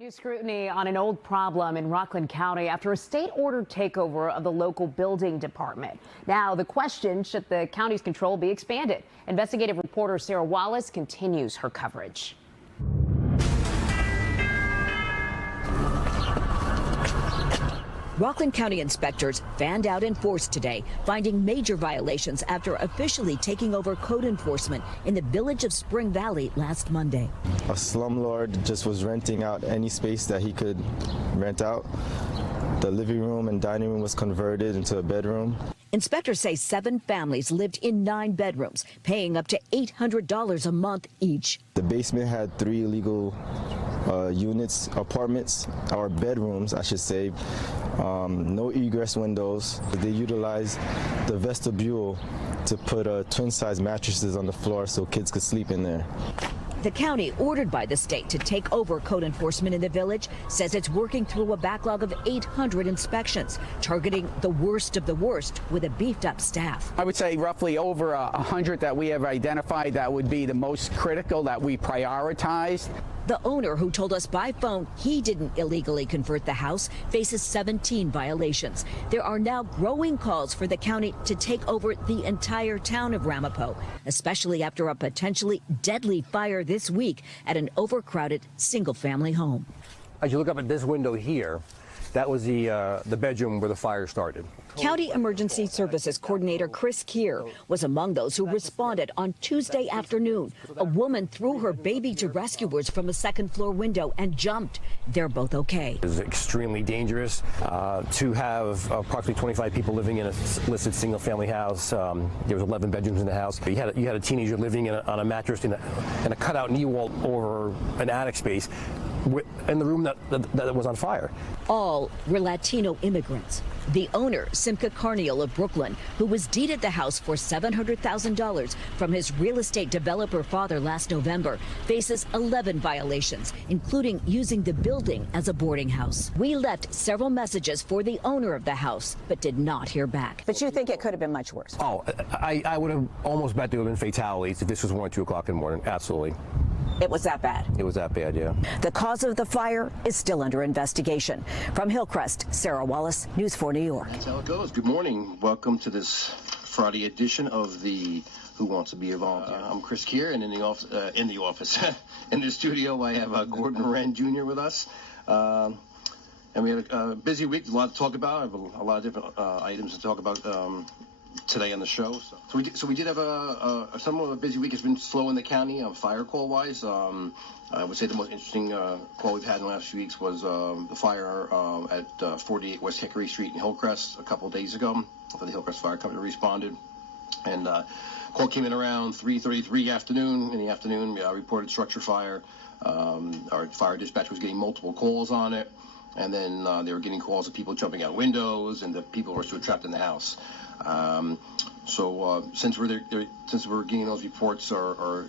New scrutiny on an old problem in Rockland County after a state-ordered takeover of the local building department. Now, the question, should the county's control be expanded? Investigative reporter Sarah Wallace continues her coverage. Rockland County inspectors fanned out in force today, finding major violations after officially taking over code enforcement in the village of Spring Valley last Monday. A slumlord just was renting out any space that he could rent out. The living room and dining room was converted into a bedroom. Inspectors say 7 families lived in 9 bedrooms, paying up to $800 a month each. The basement had 3 illegal apartments, or bedrooms, I should say. No egress windows. They utilized the vestibule to put twin-size mattresses on the floor so kids could sleep in there. The county, ordered by the state to take over code enforcement in the village, says it's working through a backlog of 800 inspections, targeting the worst of the worst with a beefed-up staff. I would say roughly over 100 that we have identified that would be the most critical, that we prioritized. The owner, who told us by phone he didn't illegally convert the house, faces 17 violations. There are now growing calls for the county to take over the entire town of Ramapo, especially after a potentially deadly fire this week at an overcrowded single-family home. As you look up at this window here, that was the bedroom where the fire started. County Emergency Services Coordinator Kear was among those who responded on Tuesday afternoon. A woman threw her baby to rescuers from a second-floor window and jumped. They're both okay. It was extremely dangerous to have approximately 25 people living in a listed single-family house. There was 11 bedrooms in the house. You had a teenager living on a mattress in a cutout knee wall over an attic space in the room that was on fire. All were Latino immigrants. The owner, Simca Carniel of Brooklyn, who was deeded the house for $700,000 from his real estate developer father last November, faces 11 violations, including using the building as a boarding house. We left several messages for the owner of the house, but did not hear back. But you think it could have been much worse? Oh, I would have almost bet there would have been fatalities if this was 1 or 2 o'clock in the morning. Absolutely. It was that bad? It was that bad, yeah. The cause of the fire is still under investigation. From Hillcrest, Sarah Wallace, News 4 New York. That's how it goes. Good morning. Welcome to this Friday edition of the Who Wants to Be a Volunteer. I'm Chris Kear, and in the office, in the studio, I have Gordon Wren Jr. with us. And we had a busy week, a lot to talk about. I have a lot of different items to talk about today on the show. So we did have somewhat of a busy week. It's been slow in the county, fire call wise. I would say the most interesting call we've had in the last few weeks was the fire at 48 West Hickory Street in Hillcrest a couple of days ago. The Hillcrest Fire Company responded, and call came in around 3:33 in the afternoon. We reported structure fire. Our fire dispatch was getting multiple calls on it, and then they were getting calls of people jumping out windows, and the people were still trapped in the house. Since we're getting those reports, our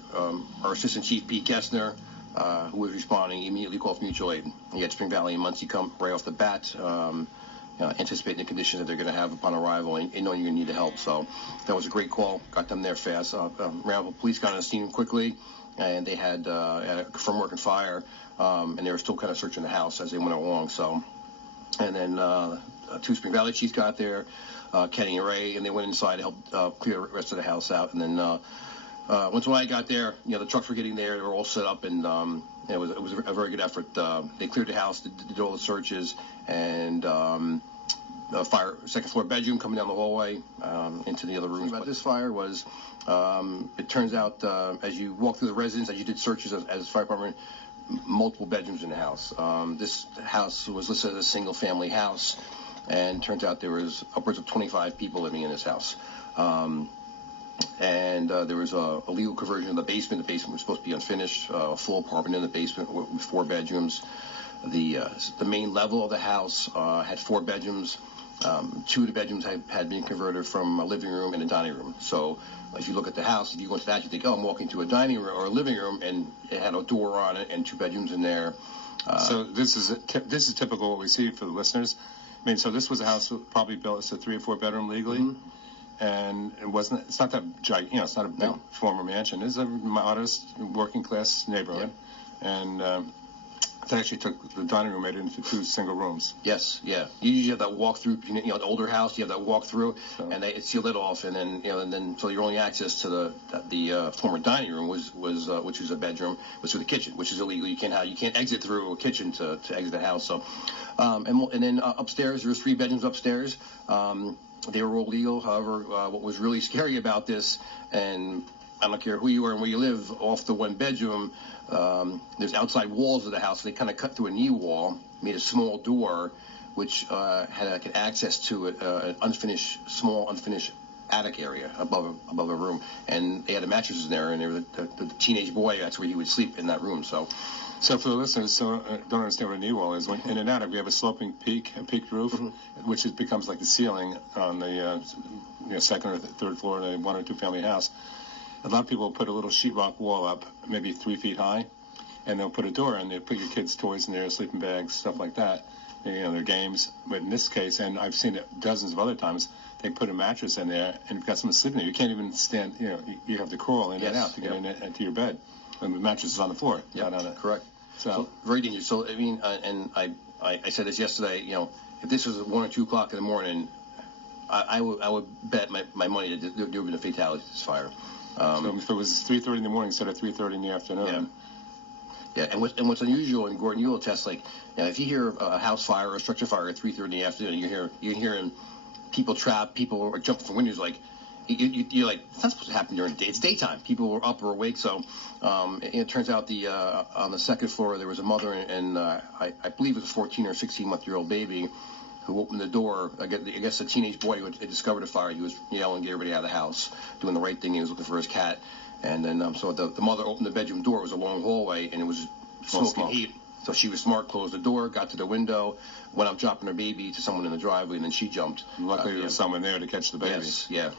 Assistant Chief Pete Gessner, who was responding, immediately called mutual aid. He had Spring Valley and Muncie come right off the bat, anticipating the conditions that they're going to have upon arrival and knowing you're going to need the help. So that was a great call. Got them there fast. Ramapo Police got on the scene quickly, and they had confirmed working fire, and they were still kind of searching the house as they went along. So, and then 2 Spring Valley chiefs got there. Kenny and Ray, and they went inside to help clear the rest of the house out. And then once I got there, the trucks were getting there. They were all set up, and it was a very good effort. They cleared the house, did all the searches, and fire second floor bedroom coming down the hallway into the other rooms. About this fire was, it turns out as you walk through the residence, as you did searches as fire department, multiple bedrooms in the house. This house was listed as a single family house. And turns out there was upwards of 25 people living in this house. And there was a legal conversion of the basement. The basement was supposed to be unfinished, a full apartment in the basement with 4 bedrooms. The main level of the house had 4 bedrooms. 2 of the bedrooms had been converted from a living room and a dining room. So if you look at the house, if you go into that, you think, oh, I'm walking to a dining room or a living room, and it had a door on it and 2 bedrooms in there. So this is typical what we see for the listeners. I mean, so this was a house probably built as a 3 or 4 bedroom legally, and it's not that it's not a big former mansion. It's a modest working class neighborhood, and They actually took the dining room, made it into 2 single rooms. Yes, yeah. You usually have that walk through. The older house, you have that walk through, and they sealed it off, and then so your only access to the former dining room was which was a bedroom, was through the kitchen, which is illegal. You can't exit through a kitchen to exit the house. So, and then upstairs there was 3 bedrooms upstairs. They were all legal. However, what was really scary about this, and I don't care who you are and where you live, off the 1 bedroom, there's outside walls of the house. They kind of cut through a knee wall, made a small door, which had access to an small unfinished attic area above a room. And they had mattresses in there, and the teenage boy, that's where he would sleep, in that room. So for the listeners, don't understand what a knee wall is. In an attic, we have a sloping peaked roof, which becomes like the ceiling on the second or third floor in a 1 or 2 family house. A lot of people put a little sheetrock wall up, maybe 3 feet high, and they'll put a door in. They put your kids' toys in there, sleeping bags, stuff like that, their games. But in this case, and I've seen it dozens of other times, they put a mattress in there, and you've got someone sleeping there. You can't even stand, you have to crawl in and out to get into your bed. And the mattress is on the floor. Yeah, not on it. Correct. So very dangerous. So, I mean, and I said this yesterday, if this was 1 or 2 o'clock in the morning, I would bet my money that there would have been a fatality to this fire. So if it was 3:30 in the morning instead of 3:30 in the afternoon. Yeah, and what's unusual, and Gordon, you'll attest, like, if you hear a house fire or a structure fire at 3:30 in the afternoon, you're hearing people trapped, people are jumping from windows, like, you're like, it's not supposed to happen during the day. It's daytime. People were up or awake. So it turns out on the 2nd floor there was a mother and I believe it was a 14 or 16-month-old baby who opened the door. I guess a teenage boy who had discovered a fire. He was yelling, get everybody out of the house, doing the right thing. He was looking for his cat. And then so the mother opened the bedroom door. It was a long hallway, and it was smoking heat. So she was smart, closed the door, got to the window, went up dropping her baby to someone in the driveway, and then she jumped. Luckily, there was someone there to catch the baby. Yes, yeah.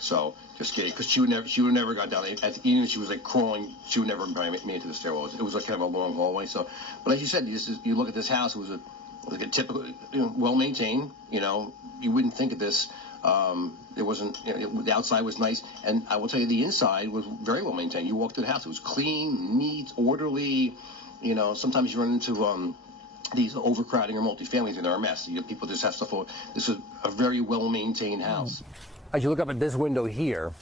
So just kidding, because she would never got down. Even if she was like crawling, she would never made it to the stairwell. It was like kind of a long hallway. So, but like you said, you look at this house. It was like a typical, well maintained. You wouldn't think of this. It wasn't. The outside was nice, and I will tell you, the inside was very well maintained. You walked through the house; it was clean, neat, orderly. Sometimes you run into these overcrowding or multifamilies, and they're a mess. People just have stuff. This is a very well-maintained house. As you look up at this window here,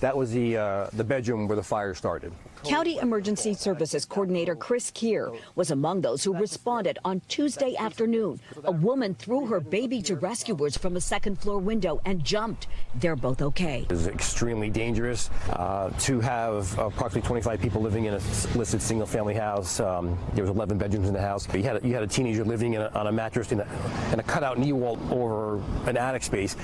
that was the bedroom where the fire started. County Emergency Services Coordinator Chris Kear was among those who responded on Tuesday afternoon. A woman threw her baby to rescuers from a 2nd-floor window and jumped. They're both okay. It was extremely dangerous to have approximately 25 people living in a listed single-family house. There was 11 bedrooms in the house. You had a teenager living on a mattress in a cutout knee wall over an attic space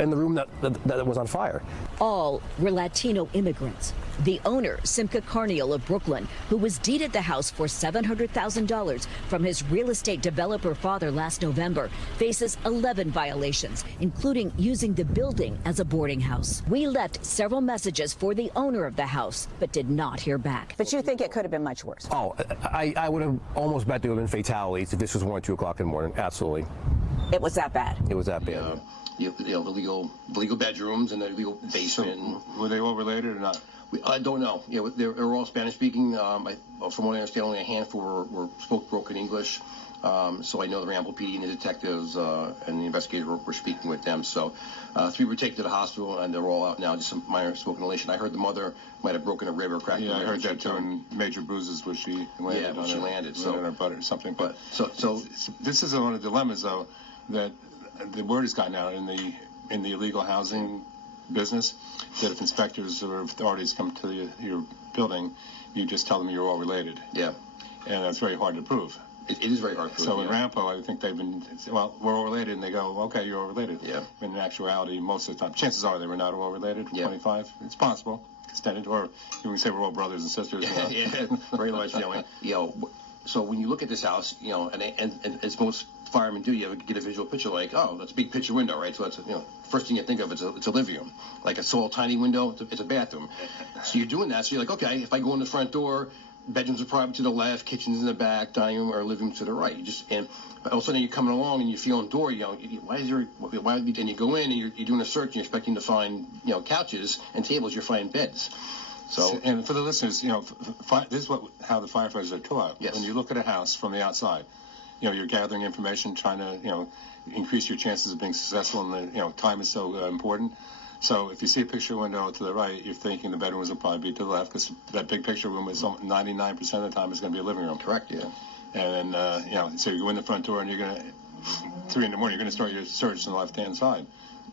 in the room that was on fire. All were Latino immigrants. The owner, Simca Carniel of Brooklyn, who was deeded the house for $700,000 from his real estate developer father last November, faces 11 violations, including using the building as a boarding house. We left several messages for the owner of the house, but did not hear back. But you think it could have been much worse? Oh, I would have almost bet there would have been fatalities if this was 1 or 2 o'clock in the morning. Absolutely. It was that bad? It was that bad. The legal bedrooms and the legal basement. So, were they all related or not? I don't know. They were all Spanish-speaking. From what I understand, only a handful spoke broken English. So I know the Ramble PD and the detectives and the investigators were speaking with them. So 3 were taken to the hospital, and they're all out now. Just some minor smoke inhalation. I heard the mother might have broken a rib or cracked. Yeah, I heard that too. And major bruises where she landed. Yeah, when she landed. So on her butt or something. But so this is one of the dilemmas, though, that the word has gotten out in the illegal housing business, that if inspectors or authorities come to your building, you just tell them you're all related. Yeah. And that's very hard to prove. It is very hard to prove. So in Rampo, I think they've been, well, we're all related, and they go, okay, you're all related. Yeah. In actuality, most of the time, chances are they were not all related. Yeah. 25, it's possible, extended, or you can say we're all brothers and sisters. Yeah, very much. So when you look at this house, and as most firemen do, you get a visual picture like, oh, that's a big picture window, right? So that's first thing you think of, it's a living room. Like a small tiny window, it's a bathroom. So you're doing that, so you're like, okay, if I go in the front door, bedrooms are probably to the left, kitchen's in the back, dining room or living room to the right. But all of a sudden you're coming along and you feel on door, why and you go in and you're doing a search and you're expecting to find, couches and tables, you're finding beds. So, and for the listeners, this is how the firefighters are taught. Yes. When you look at a house from the outside, you're gathering information, trying to, increase your chances of being successful, and time is so important. So if you see a picture window to the right, you're thinking the bedrooms will probably be to the left, because that big picture room is 99% of the time is going to be a living room. correct, yeah. And then, so you go in the front door and you're going to, 3 in the morning, you're going to start your search on the left-hand side.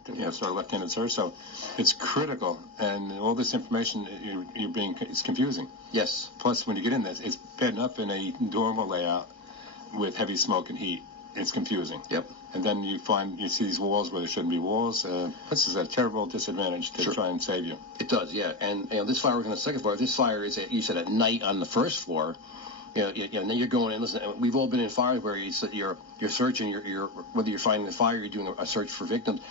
Start a left-handed search. So it's critical, and all this information it's confusing. Yes. Plus, when you get in this, it's bad enough in a normal layout with heavy smoke and heat. It's confusing. Yep. And then you see these walls where there shouldn't be walls. This is a terrible disadvantage to try and save you. It does, yeah. And this fire was on the second floor. This fire is, you said, at night on the first floor. Now you're going in. Listen, we've all been in fires where you're searching. You're whether you're finding the fire, you're doing a search for victims.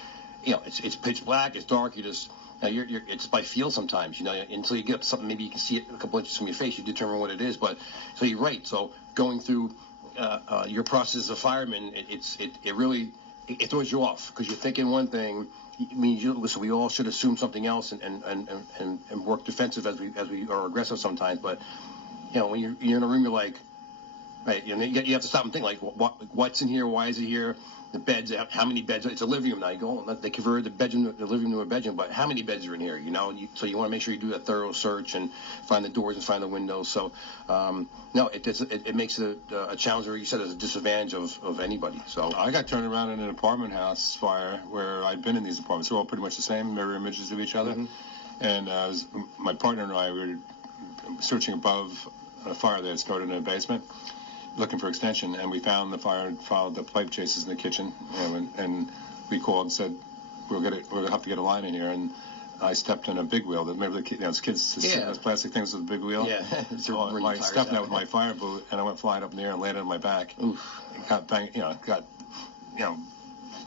It's pitch black. It's dark. It's by feel sometimes. Until you get up something, maybe you can see it a couple inches from your face. You determine what it is. But so you're right. So going through your process as a fireman, it really throws you off, because you're thinking one thing. I mean, listen, we all should assume something else and work defensive as we are aggressive sometimes. But when you're in a room, you're like, right, you have to stop and think, like, what's in here? Why is it here? The beds, how many beds? It's a living room now. You go, they converted the living room to a bedroom, but how many beds are in here? So you want to make sure you do a thorough search and find the doors and find the windows. So, no, it makes it a challenge, or you said, as a disadvantage of anybody. So I got turned around in an apartment house fire where I'd been in these apartments. They're all pretty much the same, mirror images of each other. Mm-hmm. And my partner and I were searching above a fire that had started in a basement, looking for extension, and we found the fire and followed the pipe chases in the kitchen, and we called and said, we're going to have to get a line in here. And I stepped in a big wheel. Remember those kids, those plastic things with a big wheel? Yeah. I stepped in that with my fire boot, and I went flying up in the air and landed on my back. Oof.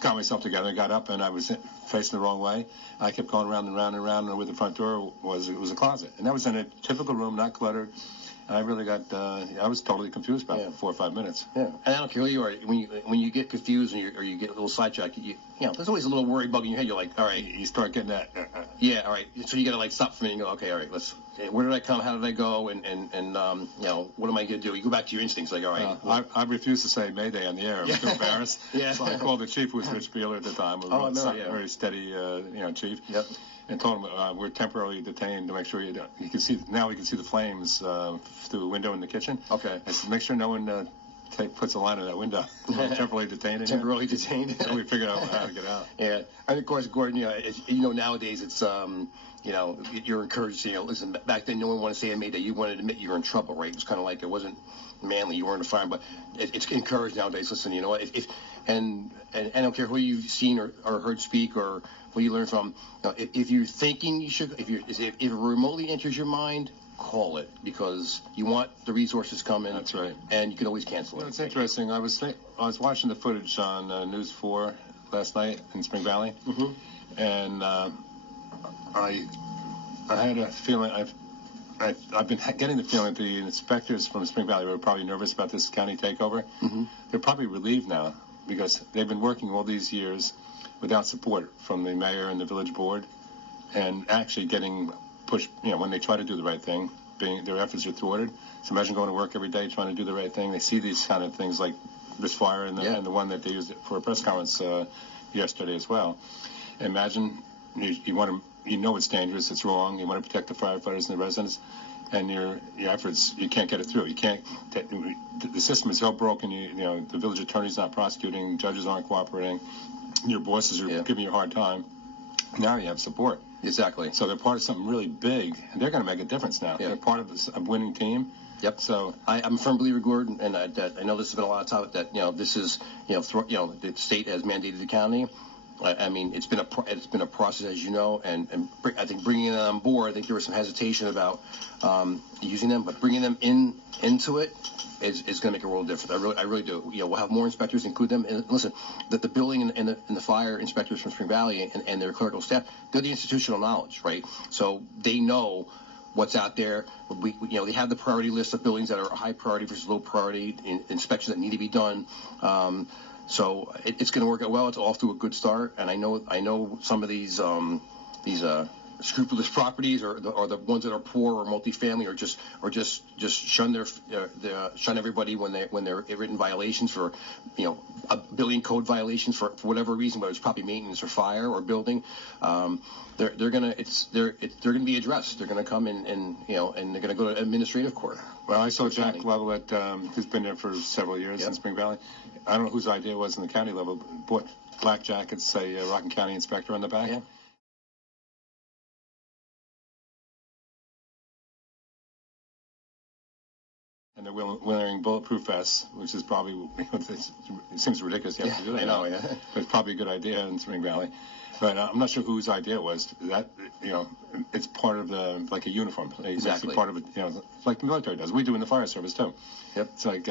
Got myself together, got up, and I was facing the wrong way. I kept going round and round and round, and where the front door was, it was a closet. And that was in a typical room, not cluttered. I really got, I was totally confused about 4 or 5 minutes. Yeah. And I don't care who you are, when you get confused or you get a little sidetracked, there's always a little worry bug in your head. You're like, all right. You start getting that. Yeah, all right. So you got to, stop for me and go, okay, all right, where did I come? How did I go? And what am I going to do? You go back to your instincts, like, all right. I refused to say Mayday on the air. I was too embarrassed. Yeah. So I called the chief, who was Rich Beeler at the time, who was a very steady, chief. Yep. And told him we're temporarily detained to make sure you can see. Now we can see the flames through a window in the kitchen. Okay. I said, make sure no one puts a line in that window. Temporarily detained. Temporarily detained. And we figured out how to get out. Yeah. And of course, Gordon, nowadays it's you're encouraged to listen. Back then, no one wanted to say a Mayday. You wanted to admit you were in trouble, right? It was kind of like it wasn't manly. You weren't a fire, but it's encouraged nowadays. Listen, and I don't care who you've seen or heard speak or what you learn from. If you're thinking you should, if it remotely enters your mind, call it, because you want the resources coming. That's right. And you can always cancel it. It's interesting. I was watching the footage on News 4 last night in Spring Valley, and I had a feeling. I've been getting the feeling that the inspectors from Spring Valley were probably nervous about this county takeover. They're probably relieved now, because they've been working all these years without support from the mayor and the village board, and actually getting pushed, when they try to do the right thing, their efforts are thwarted. So imagine going to work every day trying to do the right thing. They see these kind of things like this fire and the one that they used for a press conference yesterday as well. Imagine you know it's dangerous, it's wrong, you want to protect the firefighters and the residents, and your efforts, you can't get it through. You can't. The system is so broken. The village attorney's not prosecuting, judges aren't cooperating, your bosses are giving you a hard time. Now you have support. Exactly. So they're part of something really big, and they're going to make a difference now. Yeah. They're part of a winning team. Yep. So I'm a firm believer, Gordon, and I know this has been a lot of talk that this is the state has mandated the county. I mean, it's been a process, as you know, and I think bringing them on board, I think there was some hesitation about using them, but bringing them into it is going to make a world of difference. I really do. We'll have more inspectors, include them. And listen, the building and the fire inspectors from Spring Valley and their clerical staff, they're the institutional knowledge, right? So they know what's out there. They have the priority list of buildings that are high priority versus low priority, inspections that need to be done. So it's going to work out well. It's off to a good start, and I know some of these scrupulous properties or the ones that are poor or multifamily or just shun everybody when they're written violations for a billion code violations for whatever reason, whether it's property maintenance or fire or building. They're gonna be addressed. They're gonna come and they're gonna go to administrative court. Well, I saw Jack Levelett, who's been there for several years in Spring Valley. I don't know whose idea it was in the county level. But black jackets say Rockland County inspector on the back. Yeah. And they're wearing bulletproof vests, which is probably, it seems ridiculous you have to do that. I know, yeah. But it's probably a good idea in Spring Valley. But I'm not sure whose idea it was. That, it's part of like a uniform. Exactly. It's part of it, like the military does. We do in the fire service, too. Yep. It's like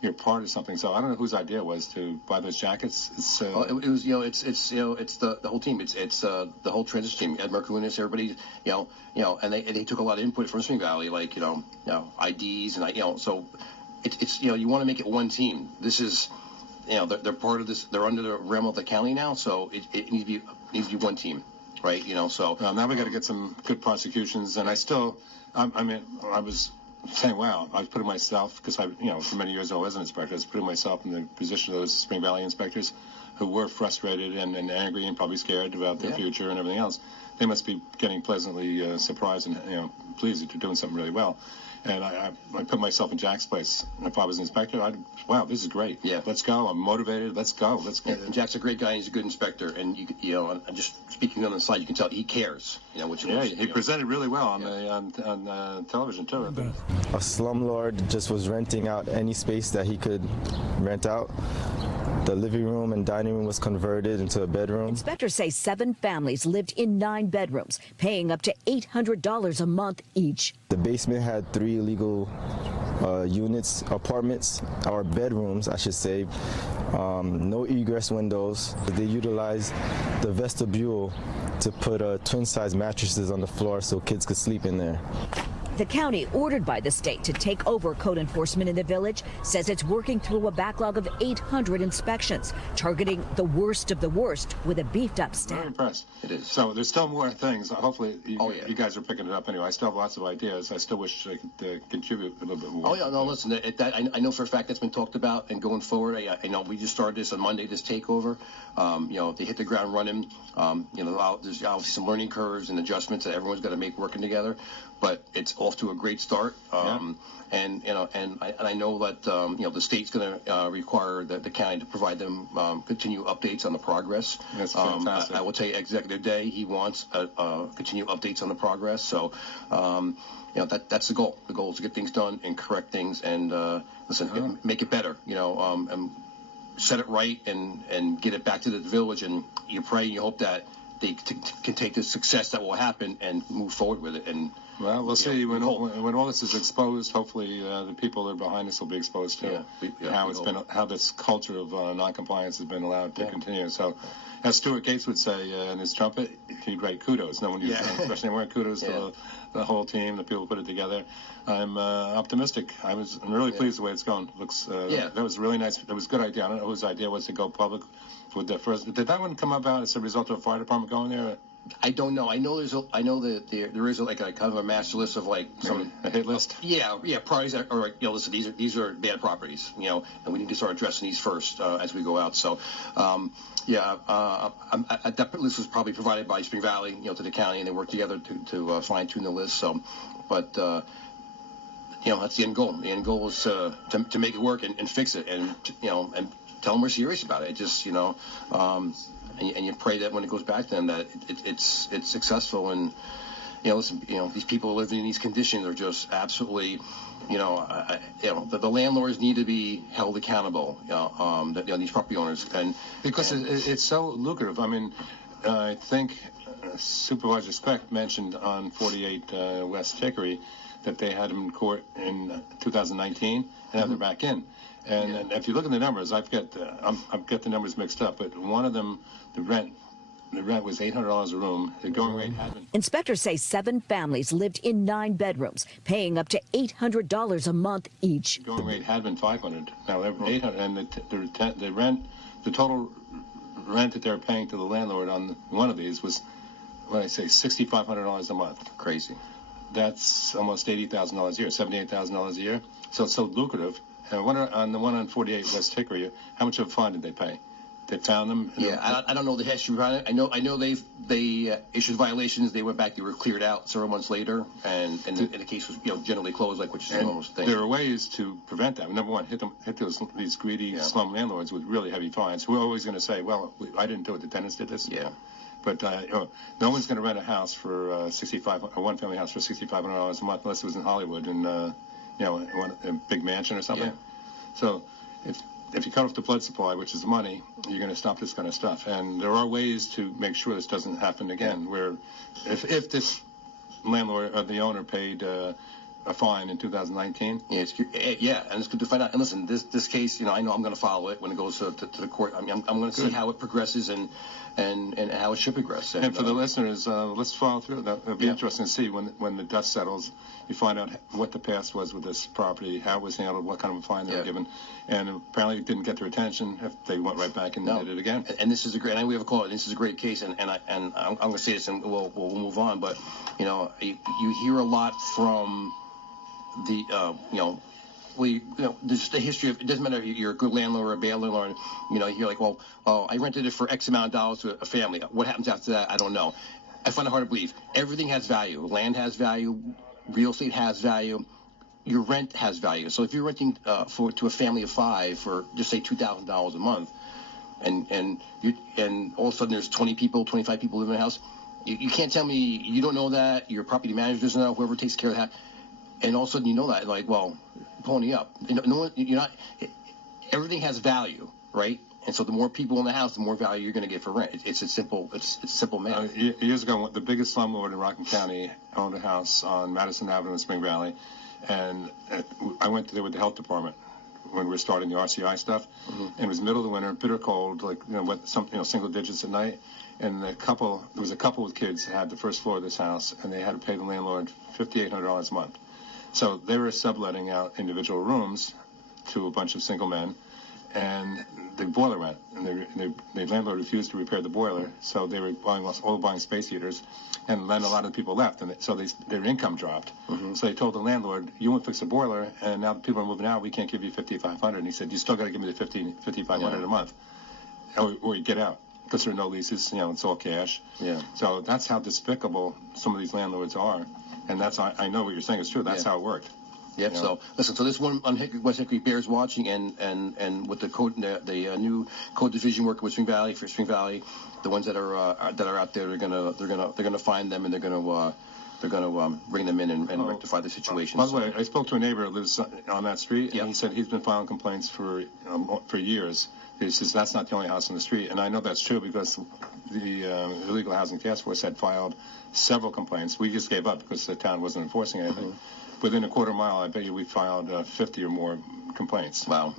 you're part of something. So I don't know whose idea it was to buy those jackets. It was, it's the whole team. It's the whole transition team. Ed Markunis, everybody, and they took a lot of input from Spring Valley, like, IDs and, so it's you want to make it one team. This is, they're part of this. They're under the realm of the county now, so it needs to be one team, right? So now we got to get some good prosecutions, and I was saying, wow, I was putting myself, because for many years I was an inspector, I was putting myself in the position of those Spring Valley inspectors who were frustrated and angry and probably scared about their future and everything else. They must be getting pleasantly surprised and pleased that they're doing something really well. And I put myself in Jack's place. If I was an inspector, wow, this is great. Yeah. Let's go. I'm motivated. Let's go. Let's go. And Jack's a great guy. He's a good inspector. And, just speaking on the side, you can tell he cares. He presented really well on television, too. A slumlord just was renting out any space that he could rent out. The living room and dining room was converted into a bedroom. Inspectors say 7 families lived in 9 bedrooms, paying up to $800 a month each. The basement had 3 illegal apartments, or bedrooms, I should say. No egress windows. They utilized the vestibule to put twin-size mattresses on the floor so kids could sleep in there. The county, ordered by the state to take over code enforcement in the village, says it's working through a backlog of 800 inspections, targeting the worst of the worst with a beefed-up staff. Very impressed. It is. So there's still more things. Hopefully you guys are picking it up anyway. I still have lots of ideas. I still wish I could contribute a little bit more. Oh, yeah, no, listen, I know for a fact that's been talked about, and going forward, I know we just started this on Monday, this takeover. They hit the ground running. There's obviously some learning curves and adjustments that everyone's got to make working together, but it's off to a great start. And I know that the state's going to require the county to provide them continued updates on the progress. That's fantastic. I will tell you, Executive Day, he wants continued updates on the progress. So that's the goal. The goal is to get things done and correct things and make it better. And set it right and get it back to the village. And you pray and you hope that they can take the success that will happen and move forward with it. And well, we'll see when all this is exposed. Hopefully, the people that are behind us will be exposed to how this culture of non-compliance has been allowed to continue. So, as Stuart Gates would say in his trumpet, he'd write kudos. No one used especially more kudos to the whole team, the people who put it together. I'm optimistic. I'm really pleased the way it's going. Looks that was really nice. It was a good idea. I don't know whose idea was to go public with the first. Did that one come about as a result of a fire department going there? I don't know. I know that there is like a kind of a master list of like some a hit list. Yeah, properties that are like, listen, these are bad properties, and we need to start addressing these first as we go out. So, that list was probably provided by Spring Valley, to the county, and they worked together to fine tune the list. So, but that's the end goal. The end goal is to make it work and fix it, and and tell them we're serious about it. It just and you pray that when it goes back to them that it's successful. And listen, these people living in these conditions are just absolutely, the landlords need to be held accountable. These property owners, and because it's so lucrative. I mean, I think Supervisor Speck mentioned on 48 West Hickory that they had him in court in 2019, and now they're back in. And if you look at the numbers, I've got the numbers mixed up, but one of them, the rent was $800 a room. The going rate had been. Inspectors say 7 families lived in 9 bedrooms, paying up to $800 a month each. The going rate had been $500. Now they're $800, and the total rent that they're paying to the landlord on one of these was what did I say, $6,500 a month. Crazy. That's almost $80,000 a year, $78,000 a year. So it's so lucrative. On the one on 48 West Hickory, how much of a fine did they pay? They found them. Yeah, I don't know the history behind it. I know they issued violations. They went back. They were cleared out several months later, and the case was generally closed, like which is the normal thing. There are ways to prevent that. Number one, hit these greedy slum landlords with really heavy fines. We're always going to say, well, I didn't do it. The tenants did this. Yeah. But no one's going to rent a house for a one-family house for $6,500 a month unless it was in Hollywood and a big mansion or something. Yeah. So if you cut off the blood supply, which is money, you're going to stop this kind of stuff. And there are ways to make sure this doesn't happen again. Where if this landlord or the owner paid a fine in 2019. And it's good to find out. And listen, this case, I know I'm going to follow it when it goes to the court. I mean, I'm going to see how it progresses and how it should progress. And for the listeners, let's follow through. That'll be interesting to see when the dust settles. You find out what the past was with this property, how it was handled, what kind of a fine they were given, and apparently it didn't get their attention if they went right back and did it again. And this is a great. I know we have a call. This is a great case, and I'm going to say this, and we'll move on. But you hear a lot from the there's just a history of, it doesn't matter if you're a good landlord or a bad landlord, you're like, well, I rented it for X amount of dollars to a family. What happens after that? I don't know. I find it hard to believe. Everything has value. Land has value. Real estate has value. Your rent has value. So if you're renting to a family of 5 for just say $2,000 a month, and all of a sudden there's 20 people, 25 people living in a house, you can't tell me you don't know that. Your property manager doesn't know. Whoever takes care of that. And all of a sudden you know that, like, well, pony up. Everything has value, right? And so the more people in the house, the more value you're going to get for rent. It's simple math. Years ago, the biggest slumlord in Rockland County owned a house on Madison Avenue in Spring Valley, and I went there with the health department when we were starting the RCI stuff, and it was the middle of the winter, bitter cold, like single digits at night, and there was a couple with kids that had the first floor of this house, and they had to pay the landlord $5,800 a month. So they were subletting out individual rooms to a bunch of single men, and the boiler went, and the landlord refused to repair the boiler, so they were buying space heaters, and then a lot of people left, and so their income dropped. So they told the landlord, you won't fix the boiler, and now the people are moving out, we can't give you $5,500. And he said, you still got to give me the $5,500 a month, or you get out, because there are no leases, it's all cash. Yeah. So that's how despicable some of these landlords are. And I know what you're saying is true. That's how it worked. Yep. So listen. So this one on West Hickory bears watching, and with the new code division working with Spring Valley, the ones that are out there, they're gonna find them, and they're gonna bring them in and rectify the situation. By the way, I spoke to a neighbor who lives on that street, and he said he's been filing complaints for years. He says that's not the only house on the street, and I know that's true because the Illegal Housing Task Force had filed several complaints. We just gave up because the town wasn't enforcing anything. Within a quarter mile, I bet you we filed 50 or more complaints. Wow.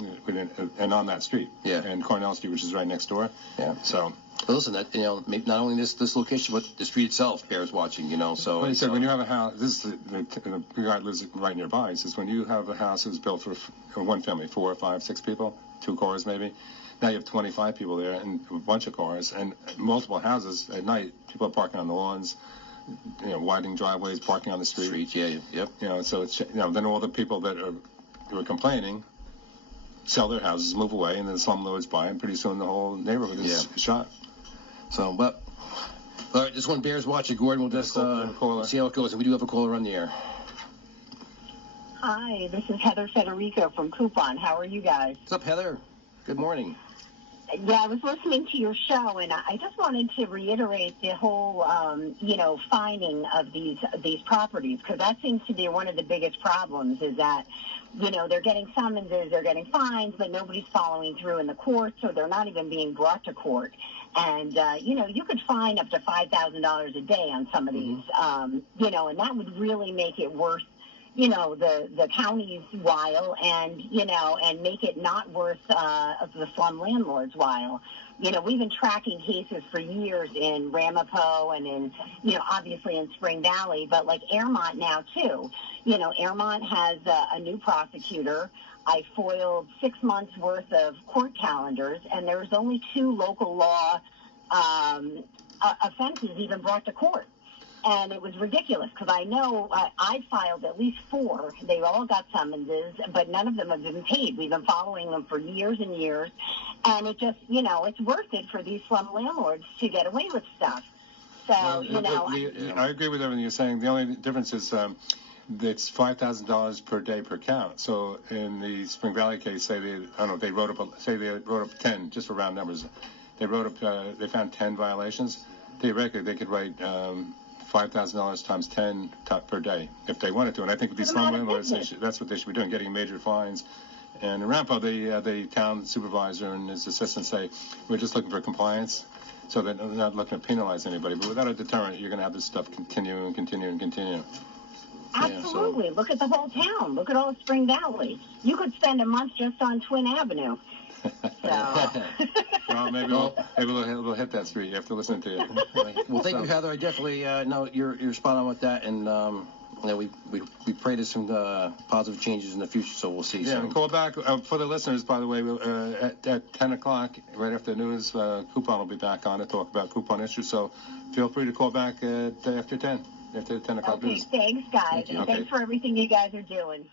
And on that street. Yeah. And Cornell Street, which is right next door. Yeah. So. But listen, maybe not only this location, but the street itself bears watching. So. Well, he said when you have a house, this is the guy lives right nearby. He says when you have a house that's built for one family, 4, 5, 6 people, 2 cars maybe. Now you have 25 people there and a bunch of cars and multiple houses at night. People are parking on the lawns, widening driveways, parking on the street. Yep. So it's then all the people who are complaining sell their houses, move away, and then the slumlords buy, and pretty soon the whole neighborhood is shot. So, but all right, this one bears watching. Gordon, we'll just see how it goes. And we do have a caller on the air. Hi, this is Heather Federico from Coupon. How are you guys? What's up, Heather? Good morning. Yeah, I was listening to your show, and I just wanted to reiterate the whole, fining of these properties, because that seems to be one of the biggest problems is that, they're getting summonses, they're getting fines, but nobody's following through in the courts, or they're not even being brought to court. And, you could fine up to $5,000 a day on some of these, and that would really make it worth the county's while and make it not worth the slum landlord's while. We've been tracking cases for years in Ramapo and in, obviously in Spring Valley, but like Airmont now too. Airmont has a new prosecutor. I foiled 6 months worth of court calendars, and there's only 2 local law offenses even brought to court. And it was ridiculous because I know I filed at least 4. They all got summonses, but none of them have been paid. We've been following them for years and years. And it just, it's worth it for these slum landlords to get away with stuff. So, I agree with everything you're saying. The only difference is it's $5,000 per day per count. So in the Spring Valley case, say they wrote up 10, just for round numbers. They found 10 violations. Theoretically, they could write $5,000 times 10 per day if they wanted to. And I think with these slum landlords, that's what they should be doing, getting major fines. And in Rampo, the town supervisor and his assistant say, we're just looking for compliance. So they're not looking to penalize anybody. But without a deterrent, you're going to have this stuff continue and continue and continue. Absolutely. Look at the whole town. Look at all of Spring Valley. You could spend a month just on Twin Avenue. So. Well, maybe we'll hit that street after listening to you. Well, thank you, Heather. I definitely know you're spot on with that, and we pray to some positive changes in the future. So we'll see. Yeah, and call back for the listeners. By the way, at 10 o'clock, right after the news, Coupon will be back on to talk about coupon issues. So feel free to call back after 10. After 10 o'clock news. Okay, thanks, guys. Okay. Thanks for everything you guys are doing.